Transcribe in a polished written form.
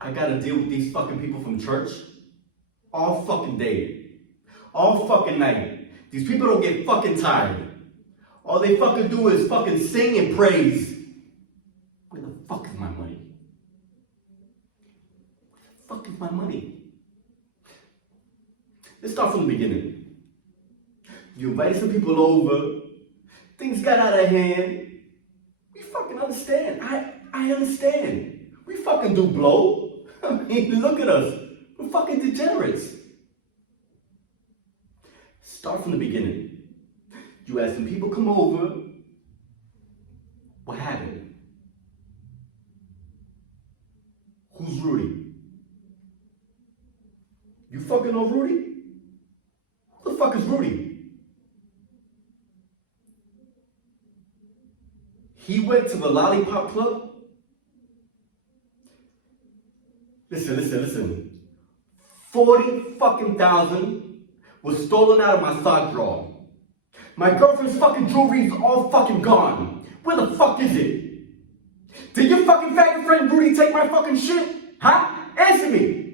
I gotta deal with these fucking people from church all fucking day, all fucking night. These people don't get fucking tired. All they fucking do is fucking sing and praise. Where the fuck is my money? Where the fuck is my money? Let's start from the beginning. You invited some people over. Things got out of hand. We fucking understand. I understand. We fucking do blow. I mean, look at us. We're fucking degenerates. Start from the beginning. You had some people come over. What happened? Who's Rudy? You fucking know Rudy? Who the fuck is Rudy? He went to the Lollipop Club? Listen. 40 fucking thousand was stolen out of my sock drawer. My girlfriend's fucking jewelry is all fucking gone. Where the fuck is it? Did your fucking faggot friend Rudy take my fucking shit? Huh? Answer me.